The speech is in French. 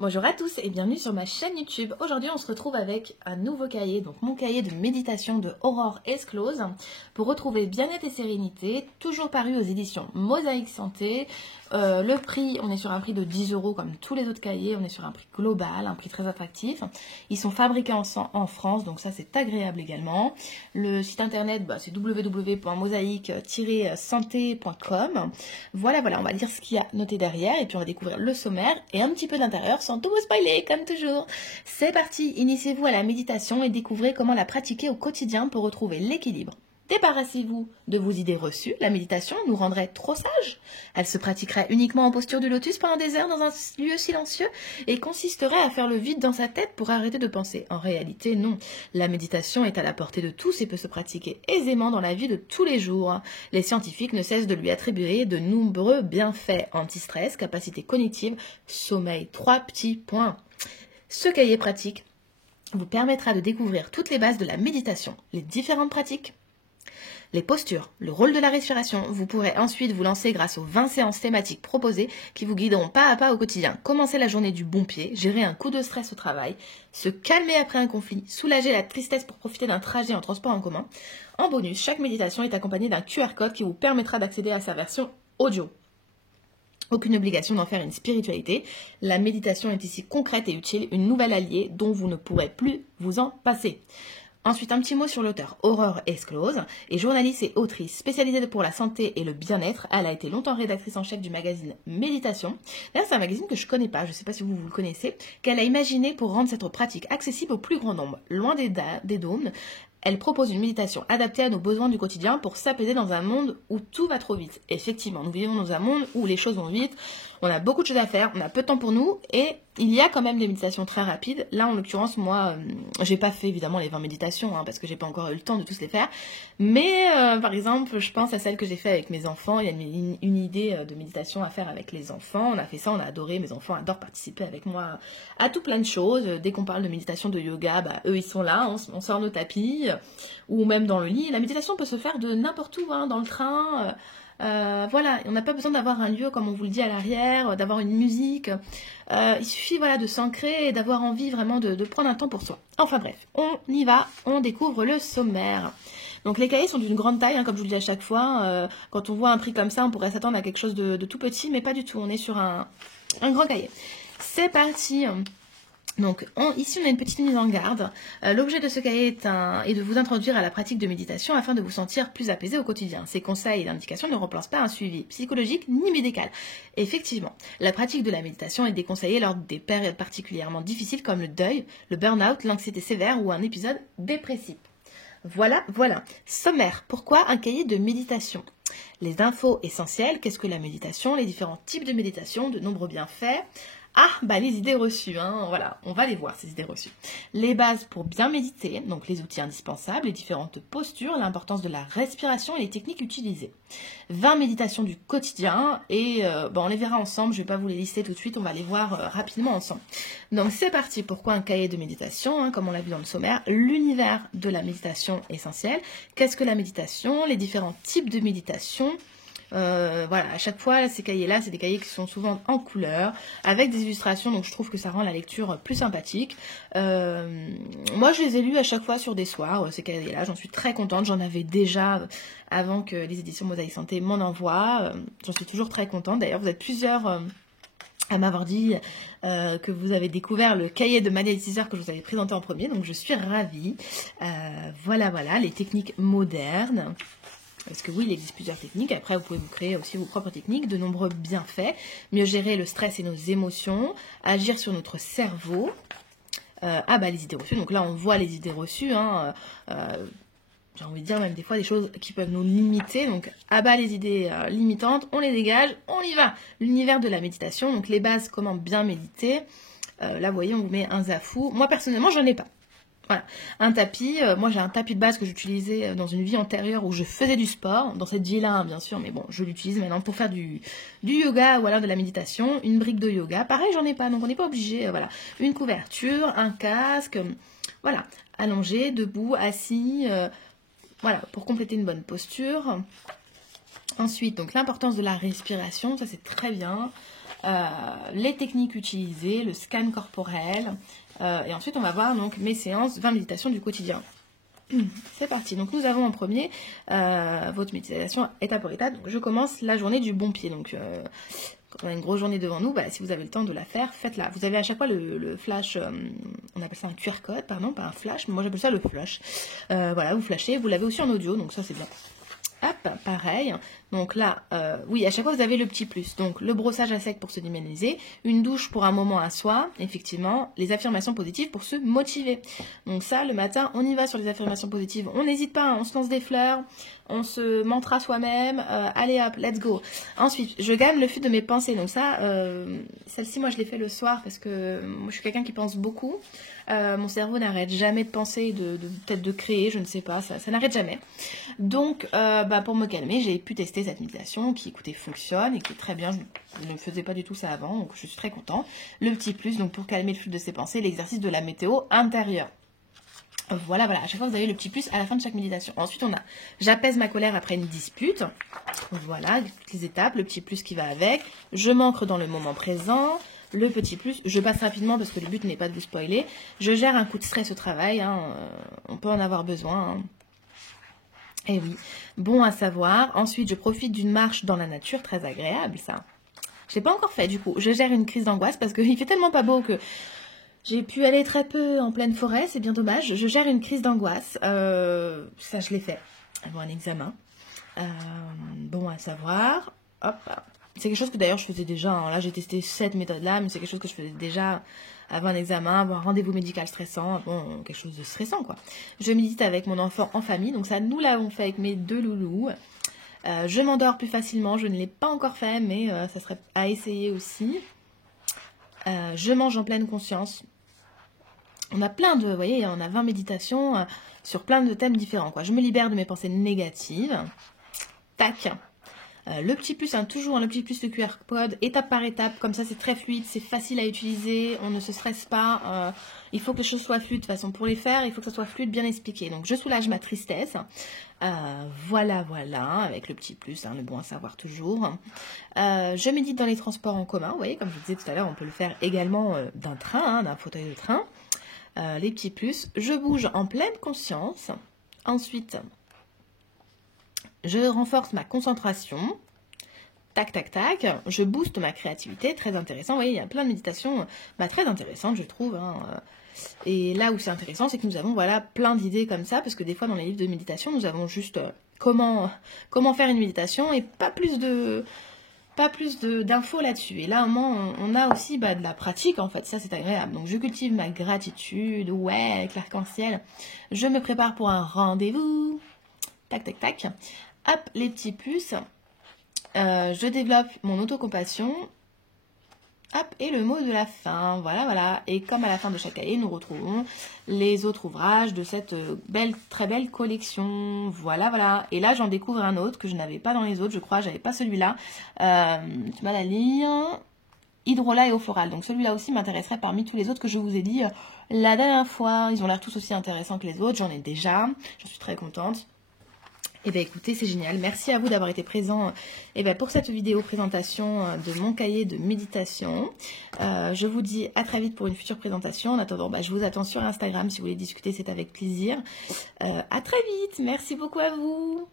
Bonjour à tous et bienvenue sur ma chaîne YouTube. Aujourd'hui on se retrouve avec un nouveau cahier, donc mon cahier de méditation de Aurore Esclose pour retrouver bien-être et sérénité, toujours paru aux éditions Mosaïque Santé. Le prix, on est sur un prix de 10 € comme tous les autres cahiers, on est sur un prix global, un prix très attractif. Ils sont fabriqués en France, donc ça c'est agréable également. Le site internet c'est www.mosaïque-santé.com. Voilà, on va lire ce qu'il y a noté derrière et puis on va découvrir le sommaire et un petit peu de l'intérieur sans tout vous spoiler comme toujours. C'est parti, initiez-vous à la méditation et découvrez comment la pratiquer au quotidien pour retrouver l'équilibre. Débarrassez-vous de vos idées reçues. La méditation nous rendrait trop sages. Elle se pratiquerait uniquement en posture du lotus pendant des heures dans un lieu silencieux et consisterait à faire le vide dans sa tête pour arrêter de penser. En réalité, non. La méditation est à la portée de tous et peut se pratiquer aisément dans la vie de tous les jours. Les scientifiques ne cessent de lui attribuer de nombreux bienfaits: anti-stress, capacité cognitive, sommeil. 3 petits points. Ce cahier pratique vous permettra de découvrir toutes les bases de la méditation, les différentes pratiques, les postures, le rôle de la respiration. Vous pourrez ensuite vous lancer grâce aux 20 séances thématiques proposées qui vous guideront pas à pas au quotidien. Commencer la journée du bon pied, gérer un coup de stress au travail, se calmer après un conflit, soulager la tristesse pour profiter d'un trajet en transport en commun. En bonus, chaque méditation est accompagnée d'un QR code qui vous permettra d'accéder à sa version audio. Aucune obligation d'en faire une spiritualité. La méditation est ici concrète et utile, une nouvelle alliée dont vous ne pourrez plus vous en passer. Ensuite, un petit mot sur l'auteur. Aurore Esclose est journaliste et autrice spécialisée pour la santé et le bien-être. Elle a été longtemps rédactrice en chef du magazine Méditation. D'ailleurs, c'est un magazine que je ne connais pas, je ne sais pas si vous le connaissez, qu'elle a imaginé pour rendre cette pratique accessible au plus grand nombre. Loin des dômes, elle propose une méditation adaptée à nos besoins du quotidien pour s'apaiser dans un monde où tout va trop vite. Effectivement, nous vivons dans un monde où les choses vont vite, on a beaucoup de choses à faire, on a peu de temps pour nous et il y a quand même des méditations très rapides. Là, en l'occurrence, moi, j'ai pas fait évidemment les 20 méditations parce que j'ai pas encore eu le temps de tous les faire. Mais par exemple, je pense à celle que j'ai fait avec mes enfants. Il y a une idée de méditation à faire avec les enfants. On a fait ça, on a adoré. Mes enfants adorent participer avec moi à tout plein de choses. Dès qu'on parle de méditation, de yoga, eux ils sont là, on sort nos tapis ou même dans le lit. La méditation peut se faire de n'importe où, dans le train. Voilà, on n'a pas besoin d'avoir un lieu comme on vous le dit à l'arrière, d'avoir une musique. Il suffit de s'ancrer et d'avoir envie vraiment de prendre un temps pour soi. Enfin bref, on y va, on découvre le sommaire. Donc les cahiers sont d'une grande taille, comme je vous le dis à chaque fois. Quand on voit un prix comme ça, on pourrait s'attendre à quelque chose de tout petit, mais pas du tout. On est sur un grand cahier. C'est parti. Donc ici on a une petite mise en garde. L'objet de ce cahier est de vous introduire à la pratique de méditation afin de vous sentir plus apaisé au quotidien. Ces conseils et indications ne remplacent pas un suivi psychologique ni médical. Effectivement, la pratique de la méditation est déconseillée lors des périodes particulièrement difficiles comme le deuil, le burn-out, l'anxiété sévère ou un épisode dépressif. Voilà. Sommaire. Pourquoi un cahier de méditation ? Les infos essentielles, qu'est-ce que la méditation, les différents types de méditation, de nombreux bienfaits. Les idées reçues, voilà, on va les voir, ces idées reçues. Les bases pour bien méditer, donc les outils indispensables, les différentes postures, l'importance de la respiration et les techniques utilisées. 20 méditations du quotidien, et on les verra ensemble, je ne vais pas vous les lister tout de suite, on va les voir rapidement ensemble. Donc c'est parti, pourquoi un cahier de méditation, comme on l'a vu dans le sommaire, l'univers de la méditation essentielle, qu'est-ce que la méditation, les différents types de méditation. À chaque fois ces cahiers-là, c'est des cahiers qui sont souvent en couleur, avec des illustrations, donc je trouve que ça rend la lecture plus sympathique. Moi je les ai lus à chaque fois sur des soirs, ces cahiers-là, j'en suis très contente, j'en avais déjà avant que les éditions Mosaïque Santé m'en envoient, j'en suis toujours très contente. D'ailleurs vous êtes plusieurs à m'avoir dit que vous avez découvert le cahier de magnétiseur que je vous avais présenté en premier, donc je suis ravie. Voilà, les techniques modernes. Parce que oui, il existe plusieurs techniques. Après, vous pouvez vous créer aussi vos propres techniques, de nombreux bienfaits. Mieux gérer le stress et nos émotions. Agir sur notre cerveau. Les idées reçues. Donc là, on voit les idées reçues. J'ai envie de dire même des fois des choses qui peuvent nous limiter. Donc, les idées limitantes. On les dégage. On y va. L'univers de la méditation. Donc, les bases, comment bien méditer. Là, vous voyez, on vous met un zafou. Moi, personnellement, j'en ai pas. Voilà, un tapis, moi j'ai un tapis de base que j'utilisais dans une vie antérieure où je faisais du sport, dans cette vie-là bien sûr, mais bon, je l'utilise maintenant pour faire du yoga ou alors de la méditation, une brique de yoga, pareil j'en ai pas, donc on n'est pas obligé, une couverture, un casque, allongé, debout, assis, pour compléter une bonne posture. Ensuite, donc l'importance de la respiration, ça c'est très bien. les techniques utilisées, le scan corporel. Et ensuite, on va voir donc mes séances 20 méditations du quotidien. C'est parti. Donc, nous avons en premier votre méditation étape par étape. Donc, je commence la journée du bon pied. Donc, quand on a une grosse journée devant nous, si vous avez le temps de la faire, faites-la. Vous avez à chaque fois le flash, on appelle ça un QR code, pardon, pas un flash, mais moi j'appelle ça le flash. Voilà, vous flashez, vous l'avez aussi en audio, donc ça c'est bien. Hop, pareil. Donc là, oui, à chaque fois, vous avez le petit plus. Donc, le brossage à sec pour se déménager, une douche pour un moment à soi, effectivement, les affirmations positives pour se motiver. Donc ça, le matin, on y va sur les affirmations positives. On n'hésite pas, on se lance des fleurs, on se mentera soi-même. Allez hop, let's go. Ensuite, je gagne le flux de mes pensées. Donc ça, celle-ci, moi, je l'ai fait le soir parce que moi, je suis quelqu'un qui pense beaucoup. Mon cerveau n'arrête jamais de penser, peut-être de créer, je ne sais pas, ça n'arrête jamais. Donc, pour me calmer, j'ai pu tester cette méditation qui, écoutez, fonctionne et qui est très bien. Je ne faisais pas du tout ça avant, donc je suis très contente. Le petit plus, donc pour calmer le flux de ses pensées, l'exercice de la météo intérieure. Voilà, à chaque fois vous avez le petit plus à la fin de chaque méditation. Ensuite on a, j'apaise ma colère après une dispute. Voilà, toutes les étapes, le petit plus qui va avec. Je m'ancre dans le moment présent. Le petit plus, je passe rapidement parce que le but n'est pas de vous spoiler. Je gère un coup de stress au travail, on peut en avoir besoin. Et oui, bon à savoir. Ensuite, je profite d'une marche dans la nature, très agréable ça. Je l'ai pas encore fait du coup. Je gère une crise d'angoisse parce qu'il fait tellement pas beau que j'ai pu aller très peu en pleine forêt, c'est bien dommage. Je gère une crise d'angoisse, ça je l'ai fait avant un examen. Bon à savoir, hop. C'est quelque chose que d'ailleurs je faisais déjà, là j'ai testé cette méthode-là, mais c'est quelque chose que je faisais déjà avant un examen, avant un rendez-vous médical stressant, bon, quelque chose de stressant quoi. Je médite avec mon enfant en famille, donc ça nous l'avons fait avec mes 2 loulous. Je m'endors plus facilement, je ne l'ai pas encore fait, mais ça serait à essayer aussi. Je mange en pleine conscience. On a plein de, vous voyez, on a 20 méditations sur plein de thèmes différents, quoi. Je me libère de mes pensées négatives. Tac. Le petit plus, toujours le petit plus de QR code, étape par étape, comme ça c'est très fluide, c'est facile à utiliser, on ne se stresse pas. Il faut que les choses soient fluides, de toute façon, pour les faire, il faut que ça soit fluide, bien expliqué. Donc je soulage ma tristesse. Voilà, avec le petit plus, le bon à savoir toujours. Je médite dans les transports en commun, vous voyez, comme je vous disais tout à l'heure, on peut le faire également d'un train, d'un fauteuil de train. Les petits plus, je bouge en pleine conscience. Ensuite, je renforce ma concentration. Tac, tac, tac. Je booste ma créativité. Très intéressant. Vous voyez, il y a plein de méditations très intéressantes, je trouve. Et là où c'est intéressant, c'est que nous avons plein d'idées comme ça. Parce que des fois, dans les livres de méditation, nous avons juste comment faire une méditation et pas plus d'infos là-dessus. Et là, au moins, on a aussi de la pratique, en fait. Ça, c'est agréable. Donc, je cultive ma gratitude. Ouais, avec l'arc-en-ciel. Je me prépare pour un rendez-vous. Tac, tac, tac. Hop, les petits plus. Je développe mon autocompassion. Hop, et le mot de la fin. Voilà. Et comme à la fin de chaque cahier, nous retrouvons les autres ouvrages de cette très belle collection. Voilà. Et là, j'en découvre un autre que je n'avais pas dans les autres, je crois. J'avais pas celui-là. Tu m'as la lire. Hydrolat et eau florale. Donc celui-là aussi m'intéresserait parmi tous les autres que je vous ai dit la dernière fois. Ils ont l'air tous aussi intéressants que les autres. J'en ai déjà. Je suis très contente. Et bien écoutez, c'est génial. Merci à vous d'avoir été présent pour cette vidéo présentation de mon cahier de méditation. Je vous dis à très vite pour une future présentation. En attendant, je vous attends sur Instagram si vous voulez discuter, c'est avec plaisir. À très vite. Merci beaucoup à vous.